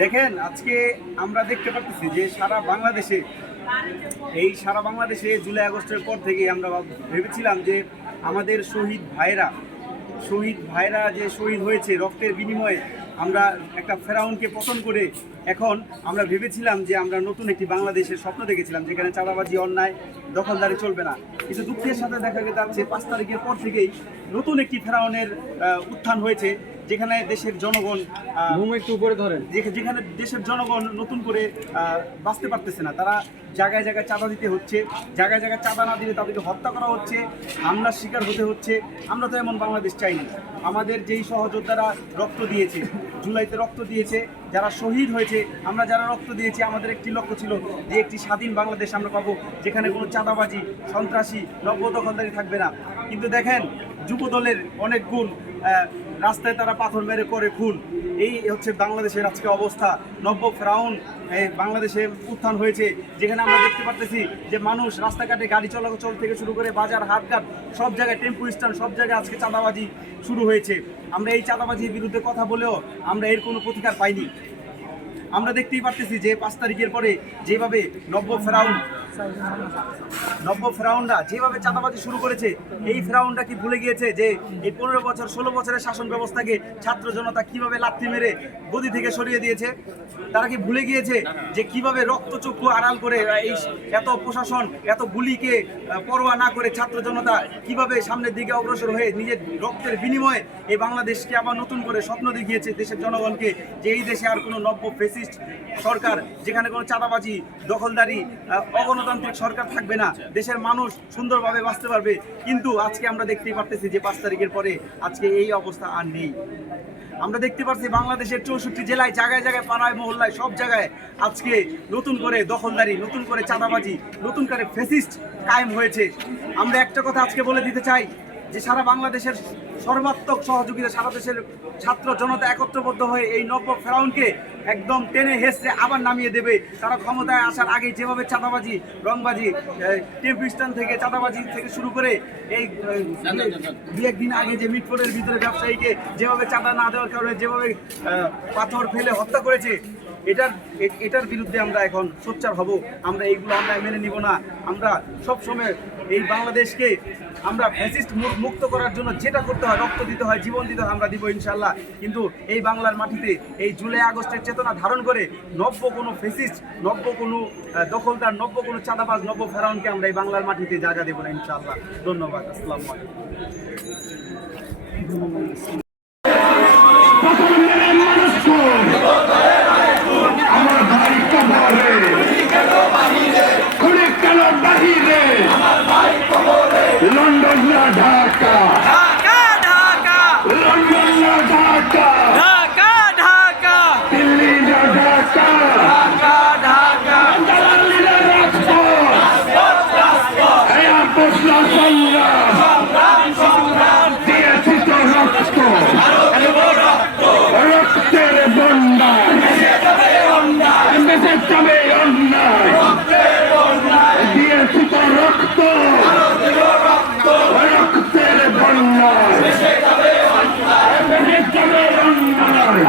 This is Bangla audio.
দেখেন, আজকে আমরা দেখতে পাচ্ছি যে সারা বাংলাদেশে, এই সারা বাংলাদেশে জুলাই, আগস্টের পর থেকে আমরা ভেবেছিলাম যে আমাদের শহীদ ভাইরা শহীদ ভাইরা যে শহীদ হয়েছে রক্তের বিনিময়ে, আমরা একটা ফেরাউনকে পতন করে এখন আমরা ভেবেছিলাম যে আমরা নতুন একটি বাংলাদেশের স্বপ্ন দেখেছিলাম যেখানে চাঁদাবাজি অন্যায় দখলদারি চলবে না। কিন্তু দুঃখের সাথে দেখা যাচ্ছে পাঁচ তারিখের পর থেকেই নতুন একটি ফেরাউনের উত্থান হয়েছে যেখানে দেশের জনগণ একটু উপরে ধরেন। যেখা- যেখানে দেশের জনগণ নতুন করে বাঁচতে পারতেছে না। তারা জায়গায় জায়গায় চাঁদা দিতে হচ্ছে জায়গায় জায়গায় চাঁদা না দিলে তাদেরকে হত্যা করা হচ্ছে হামলার শিকার হতে হচ্ছে। আমরা তো এমন বাংলাদেশ চাইনি। আমাদের যেই সহযোদ্ধারা রক্ত দিয়েছে জুলাইতে রক্ত দিয়েছে, যারা শহীদ হয়েছে, আমরা যারা রক্ত দিয়েছি, আমাদের একটি লক্ষ্য ছিল যে একটি স্বাধীন বাংলাদেশ আমরা পাবো, যেখানে কোনো চাঁদাবাজি, সন্ত্রাসী, নব্য দখলদারি থাকবে না। কিন্তু দেখেন যুব দলের অনেক গুণ রাস্তায় তারা পাথর মেরে করে খুন। এই হচ্ছে বাংলাদেশের আজকে অবস্থা। নব্য ফ্রাউন বাংলাদেশে উত্থান হয়েছে। যেখানে আমরা দেখতে পারতেছি যে মানুষ রাস্তাঘাটে গাড়ি চলাচল থেকে শুরু করে বাজার, হাটঘাট, সব জায়গায় টেম্পু স্ট্যান্ড, সব জায়গায় আজকে চাঁদাবাজি শুরু হয়েছে। আমরা এই চাঁদাবাজির বিরুদ্ধে কথা বলেও আমরা এর কোনো প্রতিকার পাইনি। আমরা দেখতেই পারতেছি যে পাঁচ তারিখের পরে যেভাবে নব্য ফেরাউন নব্য ফেরাউনরা যেভাবে চাঁদাবাজি শুরু করেছে এই ফেরাউনরা কি ভুলে গিয়েছে যে এই পনেরো বছর ষোলো বছরের শাসন ব্যবস্থাকে ছাত্র জনতা কীভাবে লাথি মেরে গদি থেকে সরিয়ে দিয়েছে? তারা কি ভুলে গিয়েছে যে কীভাবে রক্তচক্ষু আড়াল করে এই এত প্রশাসন এত গুলিকে পরোয়া না করে ছাত্র জনতা কীভাবে সামনের দিকে অগ্রসর হয়ে নিজের রক্তের বিনিময়ে এই বাংলাদেশকে আবার নতুন করে স্বপ্ন দেখিয়েছে দেশের জনগণকে যে এই দেশে আর কোনো নব্য ফেসিস্ট সরকার যেখানে কোনো চাঁদাবাজি দখলদারি আহ, অগণতান্ত্রিক সরকার থাকবে না। দেশের মানুষ সুন্দরভাবে বাঁচতে পারবে। কিন্তু আজকে আমরা দেখতেই পারতেছি যে পাঁচ তারিখের পরে আজকে এই অবস্থা আর নেই। আমরা দেখতে পাচ্ছি বাংলাদেশের চৌষট্টি জেলায় জায়গায় জায়গায়, পাড়ায়, মহল্লায় সব জায়গায় আজকে নতুন করে দখলদারি, নতুন করে চাঁদাবাজি, নতুন করে ফেসিস্ট কায়েম হয়েছে। আমরা একটা কথা আজকে বলে দিতে চাই যে সারা বাংলাদেশের সর্বাত্মক সহযোগিতা সারা দেশের ছাত্র জনতা একত্রবদ্ধ হয়ে এই নব্য ফেরাউনকে একদম টেনে হেসড়ে আবার নামিয়ে দেবে। তারা ক্ষমতায় আসার আগে যেভাবে চাঁদাবাজি রংবাজি টেম্পু স্ট্যান্ড থেকে চাঁদাবাজি থেকে শুরু করে এই দু একদিন আগে যে মিটফোর্ডের ভিতরে ব্যবসায়ীকে যেভাবে চাঁদা না দেওয়ার কারণে যেভাবে পাথর ফেলে হত্যা করেছে এটার এটার বিরুদ্ধে আমরা এখন সোচ্চার হব। আমরা এইগুলো আমরা মেনে নিব না। আমরা সব সময় এই বাংলাদেশকে আমরা ফ্যাসিস্ট মুক্ত করার জন্য যেটা করতে হয়, রক্ত দিতে হয়, জীবন দিতে হয় আমরা দিব ইনশাল্লাহ কিন্তু এই বাংলার মাটিতে এই জুলাই আগস্টের চেতনা ধারণ করে নব্য কোনো ফেসিস্ট নব্য কোনো দখলদার, নব্য কোনো চাঁদাবাজ, নব্য ফেরাউনকে আমরা এই বাংলার মাটিতে জায়গা দেবো না ইনশাল্লাহ ধন্যবাদ। আসসালামু আলাইকুম। যাবে